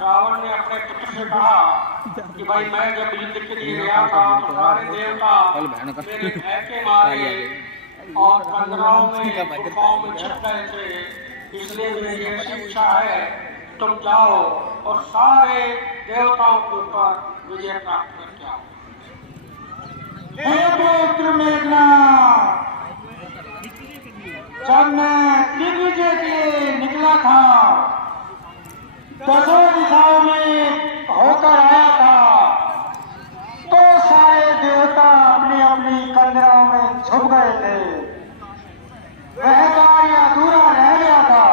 रावण ने अपने पुत्र से कहा कि भाई मैं जब युद्ध के लिए गया था तो सारे देवता मेरे भय के मारे और कंदराओं में गुफाओं में छिप गए थे, इसलिए मेरी ऐसी इच्छा है तुम जाओ और सारे देवताओं के ऊपर विजय प्राप्त करके आओ। हे पुत्र मेघनाद, जब मैं दिग्विजय के लिए निकला था दसों दिशाओं में होकर आया था तो सारे देवता अपनी अपनी कंदराओं में छुप गए थे, वह कार्य अधूरा रह गया था।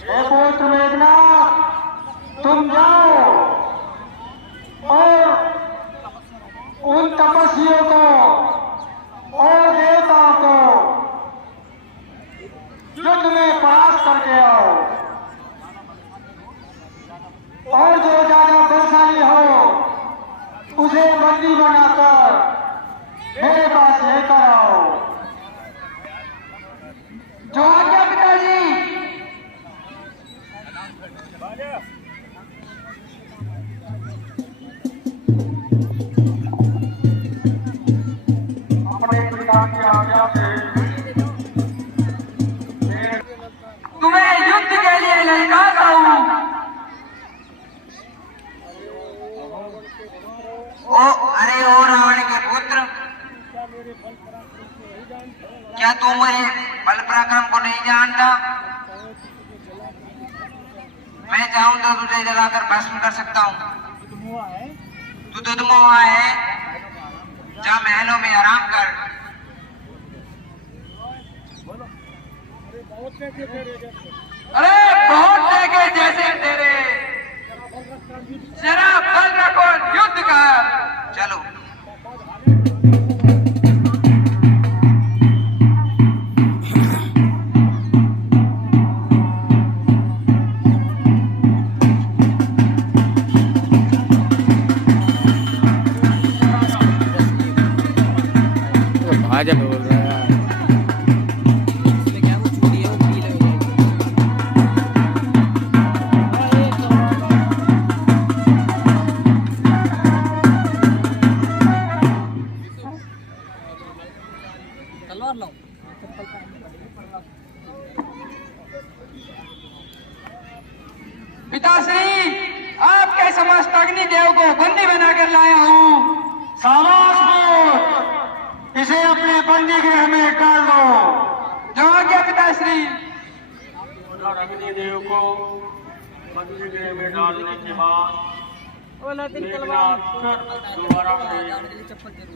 हे पुत्र मेघनाद, तुम जाओ और उन तपस्वियों को और देवताओं को युद्ध में परास्त करके आओ और जो ज्यादा बलशाली हो उसे बंदी बनाकर मेरे पास लेकर आओ। जो आज्ञा पिताजी। अपने पिता की आज्ञा से तुम्हें युद्ध के लिए ललकारता हूं। अरे ओ रावण के पुत्र, क्या तू मेरे बल पराक्रम को नहीं जानता? मैं चाहूं तो तुझे जलाकर भस्म कर सकता हूं। तू दुधमुआ है, जा महलों में आराम कर। अरे बहुत देखे जैसे तेरे, जरा बल रखो, युद्ध कर। चलो। भाजपा बोल रहा है पिताश्री, आपके समस्त अग्निदेव को बंदी बनाकर लाया हूँ। शाबाश पुत्र, इसे अपने बंदी गृह में डाल दो। जो आज्ञा पिताश्री। अग्निदेव को बंदी गृह में डालने के बाद मेघनाद दोबारा से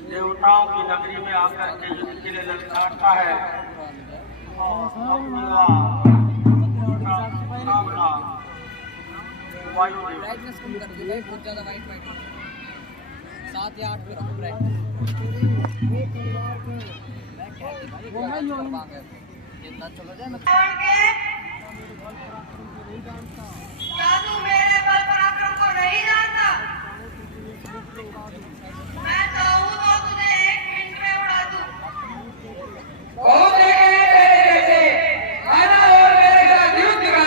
देवताओं की नगरी में आकर के युद्ध के लिए ललकारता है और ब्राइटनेस कम कर दो भाई, बहुत ज्यादा वाइट 7 या 8 पे रखो ब्राइटनेस। जितना चलो जाए मैं क्या तू मेरे बल पराक्रम को नहीं जानता? मैं चाहूं तो तुझे 1 मिनट में उड़ा दूं। बहुत देखे तेरे जैसे, आना और मेरे साथ युद्ध कर।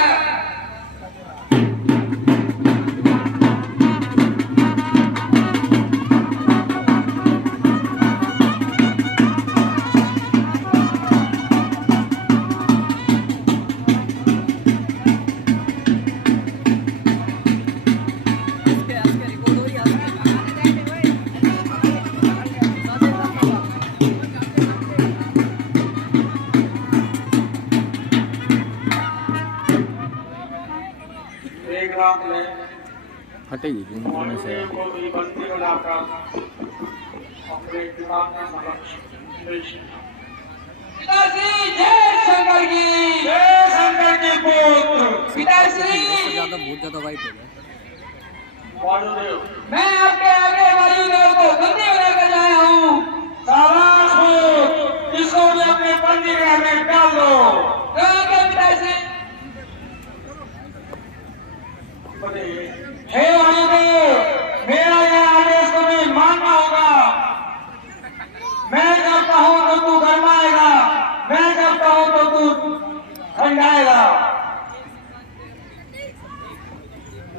हटेगी को भी बंदी बनाकर अपने पिता के समक्ष पेश किया। पिताश्री, जय शंकर की, जय शंकर की पुत्र। पिताश्री, बहुत ज्यादा वाइट हो गया। वायुदेव, मैं आपके आगे वायुदेव को बंदी बनाकर लाया हूँ। शाबाश पुत्र, इसको भी अपने बंदी गृह में डाल दो। पिताश्री। बोले, हे वायुदेव, मेरा यह आदेश तुम्हें मानना होगा। मैं जब कहूं तो तू गरमाएगा, मैं जब कहूं तो तू ठंडाएगा।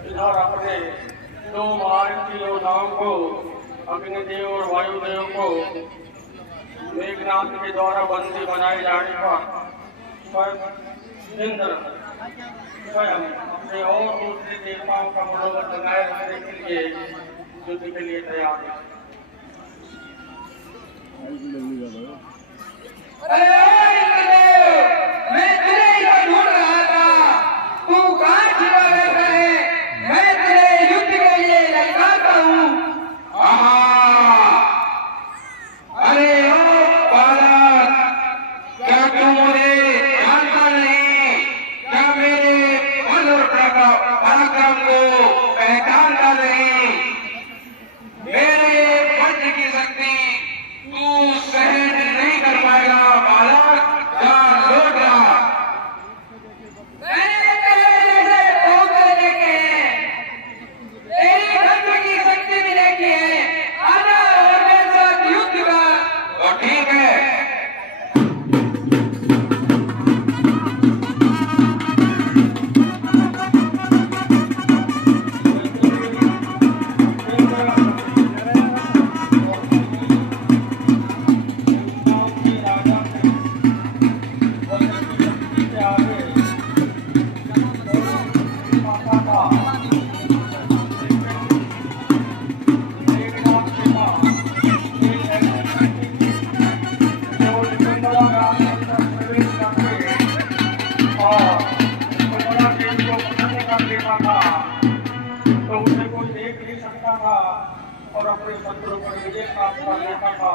इधर अपने दो भारतीय योद्धाओं को, अग्निदेव और वायुदेव को मेघनाथ के द्वारा बंदी बनाए जाने पर स्वयं इंद्र स्वयं अपने और दूसरे देवताओं का मनोबल बनाए रखने के लिए युद्ध के लिए तैयार है। मैं तुझे ही ढूंढ रहा था, तू कहाँ छिपा रहता है? मैं तुझे युद्ध के लिए ललकारता हूँ। अरे ओ बालक, क्या तू मुझे जानता नहीं? क्या मेरे बल और पराक्रम को पहचानता नहीं? मेरे वज्र की शक्ति तू सहन नहीं कर पाएगा बालक, जा लौट जा। मैंने तेरे जैसे बहुत देखे हैं, तेरी वज्र की शक्ति भी देखी है। आजा और मेरे साथ युद्ध कर। तो ठीक है। तो उसे कोई देख नहीं सकता था और अपने शत्रु पर विजय प्राप्त कर लेता था।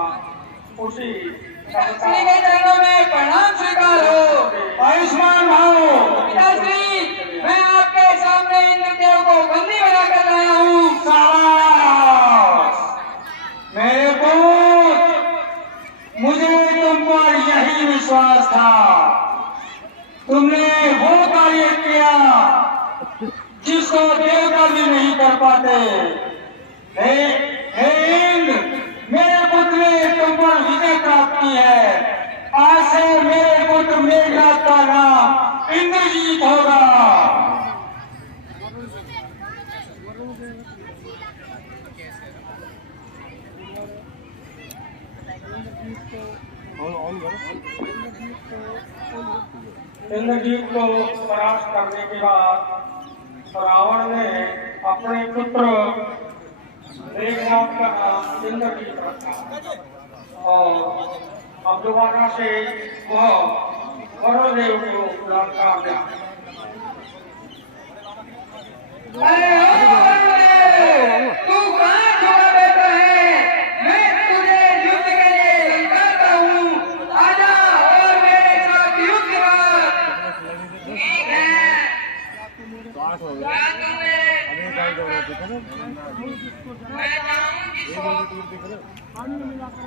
उसी पिताश्री के चरणों में प्रणाम स्वीकार हो। आयुष्मान भाव। पिताश्री, मैं आपके सामने इंद्रदेव को बंदी बनाकर लाया हूँ। शाबाश मेरे पुत्र, मुझे तुम पर यही विश्वास था। तुमने वो कार्य किया जिसको देवता भी नहीं कर पाते। हे इंद्र, मेरे पुत्र ने तुम पर विजय प्राप्त की है। आज से मेरे पुत्र मेघनाथ का नाम इंद्रजीत होगा। इंद्रजीत को परास्त करने के बाद रावण ने अपने पुत्र मेघनाथ का नाम इंद्रजीत रखा और अब दोबारा से वह वरुणदेव को ललकार दिया। अरे ओ वरुणदेव, तू कहाँ छुपा बैठा है? मैं तुझे युद्ध के लिए ललकारता हूँ। आजा और मेरे साथ युद्ध कर। ठीक है। क्या तुम मैं चाहूंगी पानी मिलाकर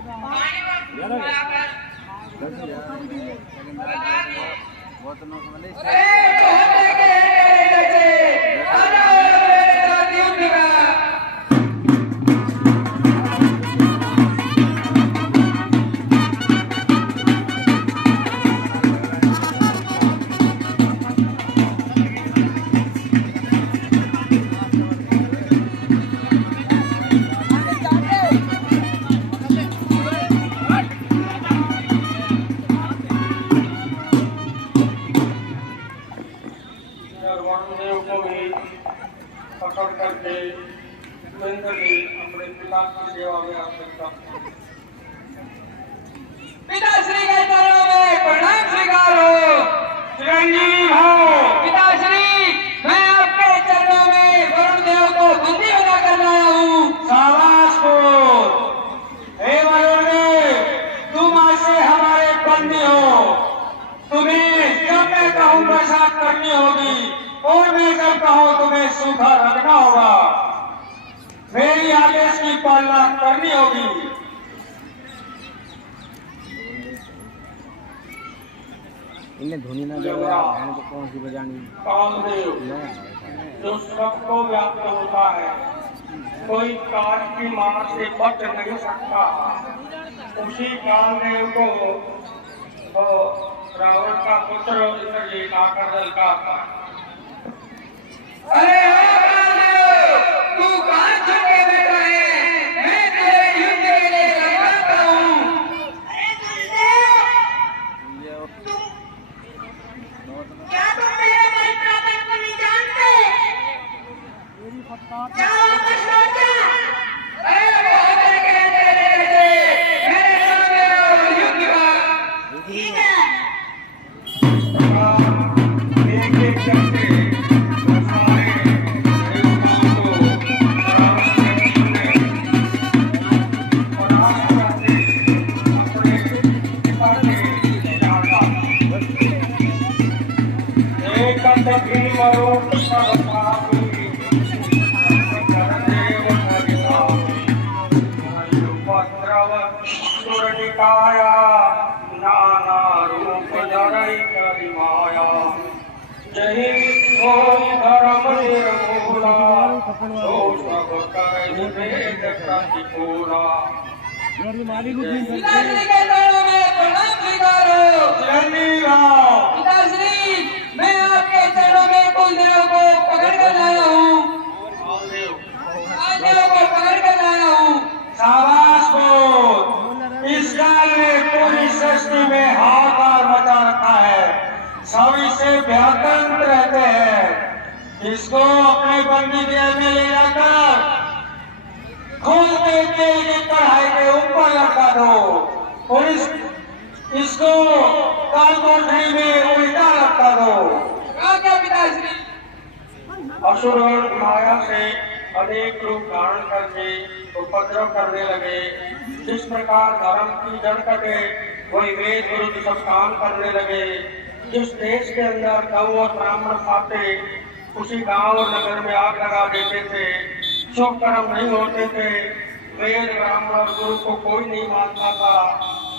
पकड़ करके अपने पिता की सेवा में अर्पित करता हूं। पिताश्री के चरणों में प्रणाम स्वीकार हो। चिरंजीवी हो। पिताश्री, मैं आपके चरणों में वरुणदेव को बंदी बनाकर लाया हूँ। शाबाश पुत्र। हे वरुणदेव, तुम आज से हमारे बंदी हो। तुम्हें जब मैं कहूँ बरसात करनी होगी और मैं जब कहूँ तुम्हें सूखा रखना होगा। मेरी आदेश की पालना करनी होगी। इन्हें धोनी ना जब तो कौन सी बजानी कामदेव जो सबको व्याप्त होता है, कोई काल की मार से बच नहीं सकता। उसी काल में उनको रावण का पुत्र इंद्रजीत आकर ललका था। अरे तू कहाँ छुपे बैठा है? मैं तेरे युद्ध के लिए लड़का हूँ। अरे गुरुदेव, क्या तुम मेरे भाई प्रापत को नहीं जानते? क्या वो कृष्ण क्या? अरे बहुत कहते रहते मेरे सामने आओ युद्ध का। ठीक है। एक एक करके सारे देवताओं को रावण ने परास्त करके अपने पिता के जाना। एक भीम रूप सब पापी देव उपद्रव सुरनिकाया नाना रूप धरई करि माया। जहि होई धर्म निर्मूला, सो सब करहि वेद प्रतिकूला। पिताश्री के चरणों में प्रणाम स्वीकारो। पिताश्री, मैं आपके चरणों में कुल देवों को पकड़ कर लाया हूँ। देवों को पकड़ कर लाया हूँ। शाबाश बोल। इस काल में पूरी सृष्टि में हाहाकार मचा रखा है, सब इससे व्याकुल रहते हैं। इसको अपने बंदी गृह में ले जाकर खोल के तेल की कढ़ाई के ऊपर लटका दो और इसको कालकोठरी में उल्टा लटका दो। क्या पिताश्री? असुर माया से अनेक रूप धारण करके उपद्रव करने लगे। जिस प्रकार धर्म की जड़ कटे, वही वेद विरुद्ध सब काम करने लगे। जिस देश के अंदर गौ और ब्राह्मण खाते, उसी गांव और नगर में आग लगा देते थे। शुभ कर्म नहीं होते थे, वेद ब्राह्मण और गुरु को कोई नहीं मानता था।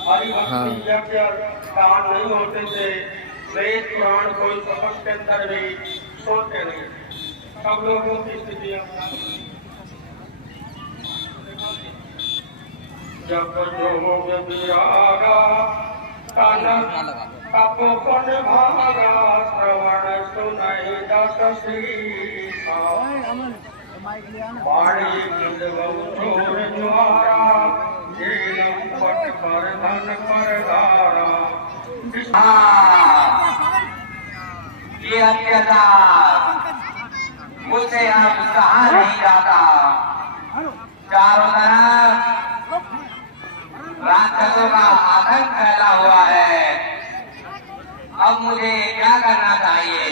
हरि भक्ति यज्ञ दान नहीं होते थे, वेद पुराण कोई सबक के अंदर भी सुनते नहीं थे। सब लोगों की स्थिति जब जोग विरागा तन कपोपन भागा, श्रवण सुनहि दस शीसा। बाड़ी बिंद गौचोर ज्वारा, नीलम पट पर धन पर धारा। ये अत्याचार मुझसे अब कहा नहीं जाता। चारों तरफ राक्षसों का आतंक फैला हुआ है। अब मुझे क्या करना चाहिए?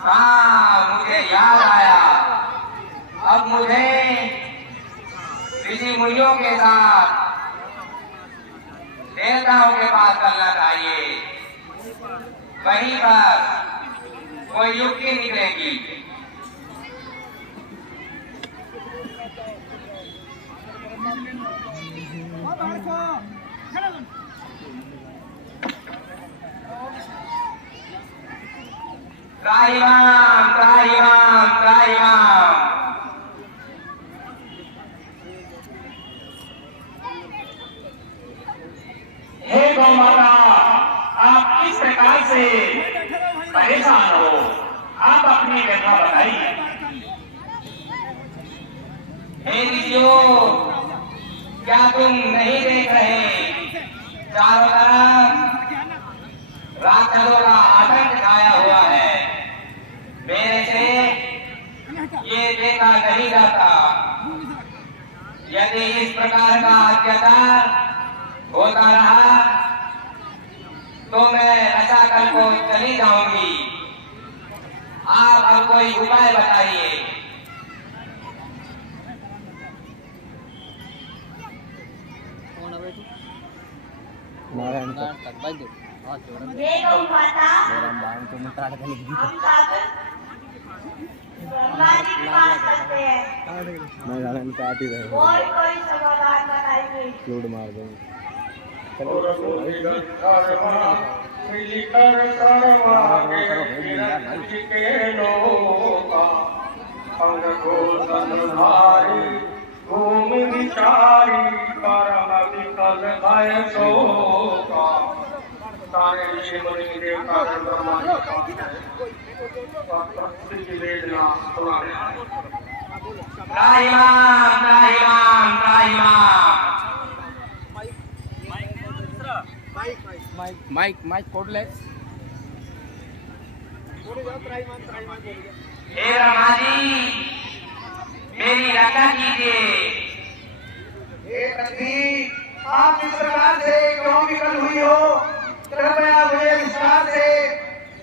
हाँ, मुझे याद आया। अब मुझे ऋषि मुनियों के साथ देवताओं के पास चलना चाहिए। वहीं पर कोई युक्ति निकलेगी। त्राहिमाम त्राहिमाम त्राहिमाम। हे गौ माता, आप किस प्रकार से परेशान हो? आप अपनी व्यथा बताइए। हे ऋषियों, क्या तुम नहीं देख रहे? चारों तरफ राक्षसों का आतंक छाया हुआ है। मेरे से ये देखा नहीं जाता। यदि इस प्रकार का अत्याचार होता रहा तो मैं रसातल को चली जाऊंगी। आप अब कोई उपाय बताइए। हे गौ माता, हम सब ब्रह्मा जी के पास चलते हैं और कोई समाधान बताएंगे। मार देंगे। मिलकर सर्वांगे के लो अंग घोषण भारी भूमि विचारी परम विकल भय शोका। सारे ऋषि मुनि देवता ब्रह्मा जी और प्रकृति की वेदना सुनाने आए। त्राहिमाम त्राहिमाम त्राहिमाम। माइक माइक कोडलेस हे ब्रह्मा जी मेरी रक्षा कीजिए। हे पृथ्वी आप इस प्रकार से क्यों विकल हुई हो? कृपया मुझे विस्तार से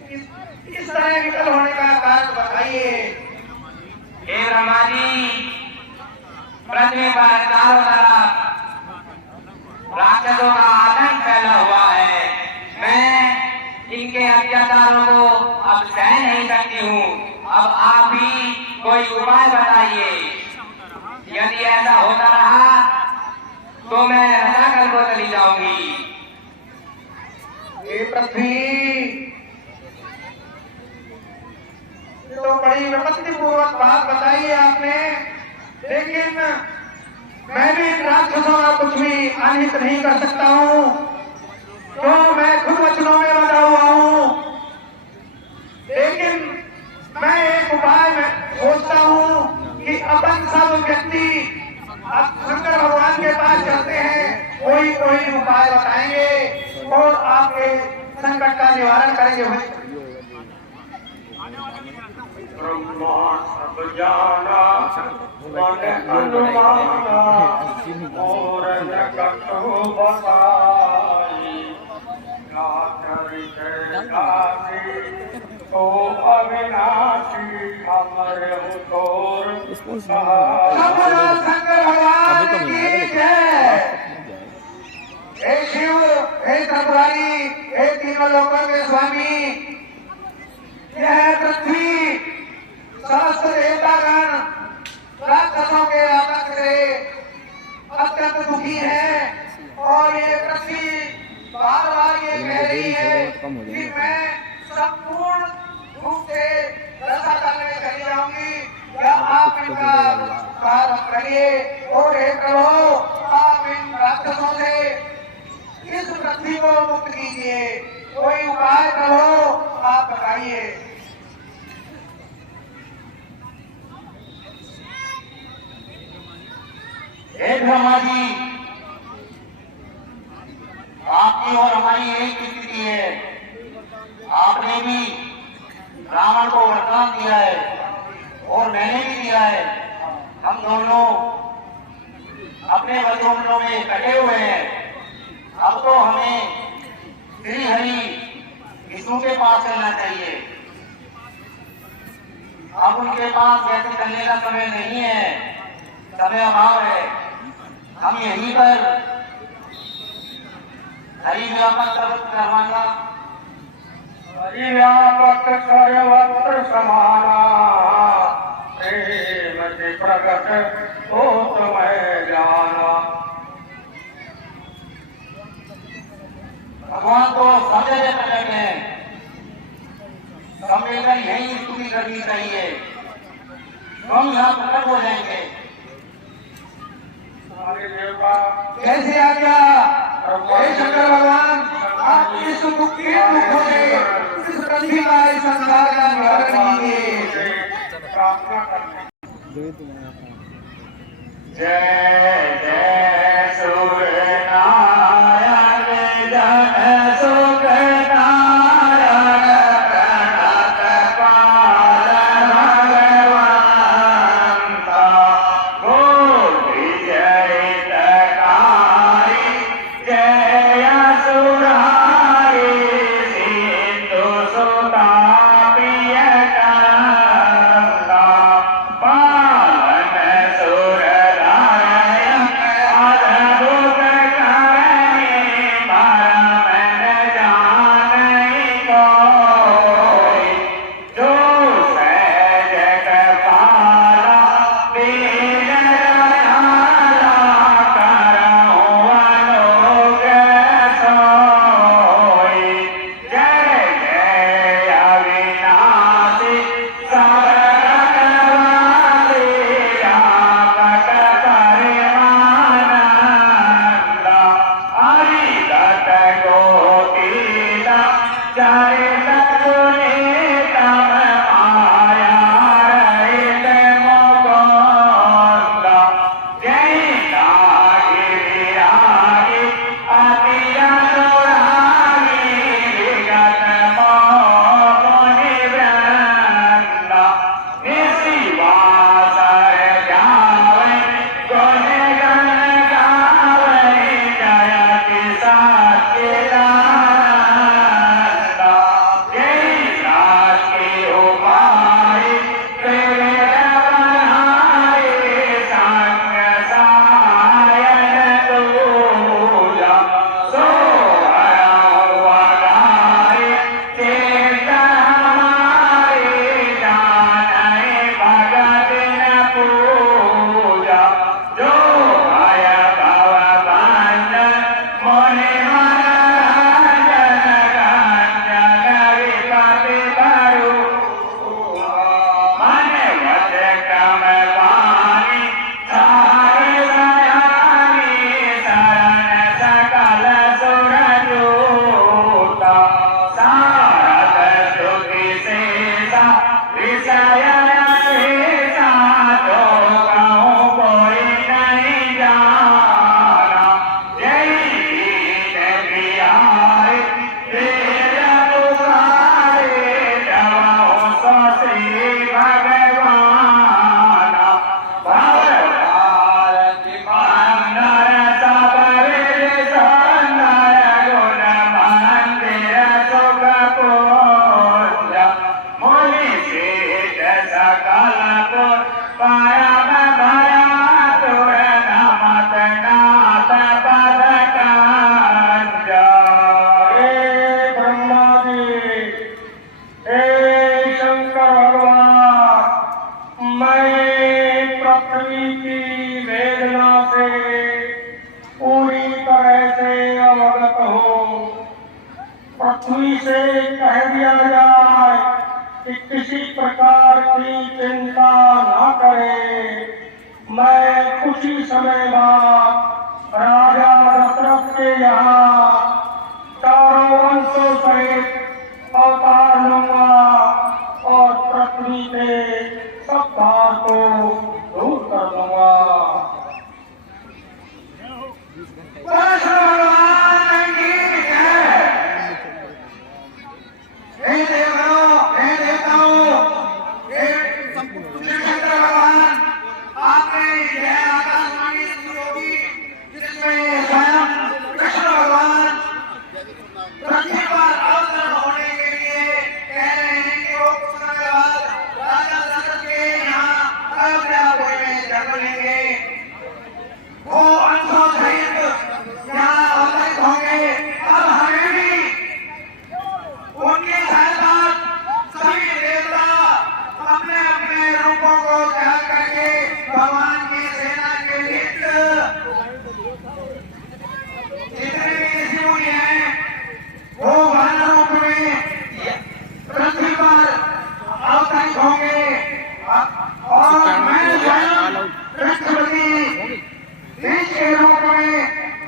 इस तरह विकल होने का कारण बताइए। हे ब्रह्मा जी पृथ्वी पर चारों तरफ राक्षसों का आतंक फैला हुआ है। मैं इनके अत्याचारों को अब सह नहीं सकती हूँ। अब आप भी कोई उपाय बताइए। यदि ऐसा होता रहा तो मैं रसाकल को चली जाऊंगी। ये पृथ्वी तो बड़ी विपत्ति पूर्वक बात बताई है आपने, लेकिन मैं भी इन राक्षसों का कुछ भी अनित नहीं कर सकता हूँ। तो मैं खुद वचनों में बंधा हुआ हूँ, लेकिन मैं एक उपाय में सोचता हूँ कि अपन सब व्यक्ति शंकर भगवान के पास चलते हैं, कोई कोई उपाय बताएंगे और आपके संकट का निवारण करेंगे। ब्रह्मा सब जाना मन अनुमाना और जगत बसाई। गाथरी जयगासी तो अविनाशी अमर तोर शंकर भगवान की जय। हे शिव, हे त्रिपुरारी, हे तीनों लोकों के स्वामी, यह पृथ्वी समस्त देवतागण राक्षसों के आतंक से अत्यंत दुखी है और ये पृथ्वी बार बार ये कह रही है कि मैं संपूर्ण रूप से रक्षा करने में चली जाऊंगी, या आप इनका उद्धार करिए। और हे प्रभु आप इन राक्षसों से इस पृथ्वी को मुक्त कीजिए। कोई उपाय प्रभु आप बताइए। हे ब्रह्मा जी आपकी और हमारी एक स्थिति है। आपने भी रावण को वरदान दिया है और मैंने भी दिया है। हम दोनों अपने वचनों में कटे हुए हैं। अब तो हमें श्री हरि विष्णु के पास चलना चाहिए। अब उनके पास वैसे चलने का समय नहीं है, समय अभाव है। हम यहीं पर हरि व्यापक सर्वत्र करवाना। हरि व्यापक सर्वत्र समाना प्रेम से प्रगट हो तुम्हें जाना। भगवान तो सब जगह प्रकट है, सब मिलकर यही स्तुति करनी चाहिए। हम यहाँ प्रकट हो जाएंगे। सारे देवता कैसे आ गया? हे शंकर भगवान आप इस दुख के दुखों से इस पृथ्वी का इस संसार का निवारण कीजिए। प्रार्थना करते हैं। जय जय सूर्यनारायण जय सुखनारायण प्रणतपाल भगवंता गोपी जयितकारी जय सुरारी सिंधु सुता प्रियकांता पावन सुरराय पृथ्वी से कह दिया जाए कि किसी प्रकार की चिंता न करे। मैं कुछ ही समय बाद राजा दशरथ के यहाँ चारों वंशों सहित अवतार लूंगा और पृथ्वी के सब भार को दूर कर दूंगा।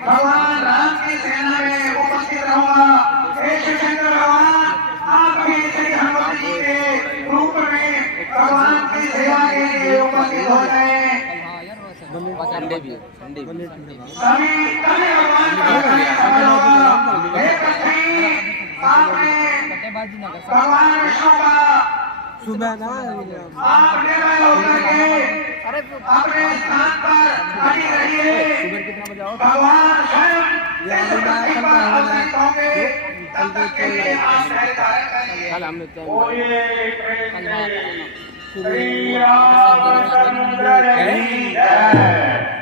भगवान राम की सेना में उपस्थित रहूंगा। आपके श्री हनुमान जी के रूप में भगवान की सेवा के लिए उपस्थित हो गए। संडे भी संडे भी सभी भगवान विष्णु का सुबह ना आप निर्भय होकर के अपने स्थान पर बनी रहिए। कितना बजे आओ? भगवान स्वयं होंगे। कल हमने श्री रामचंद्र की जय।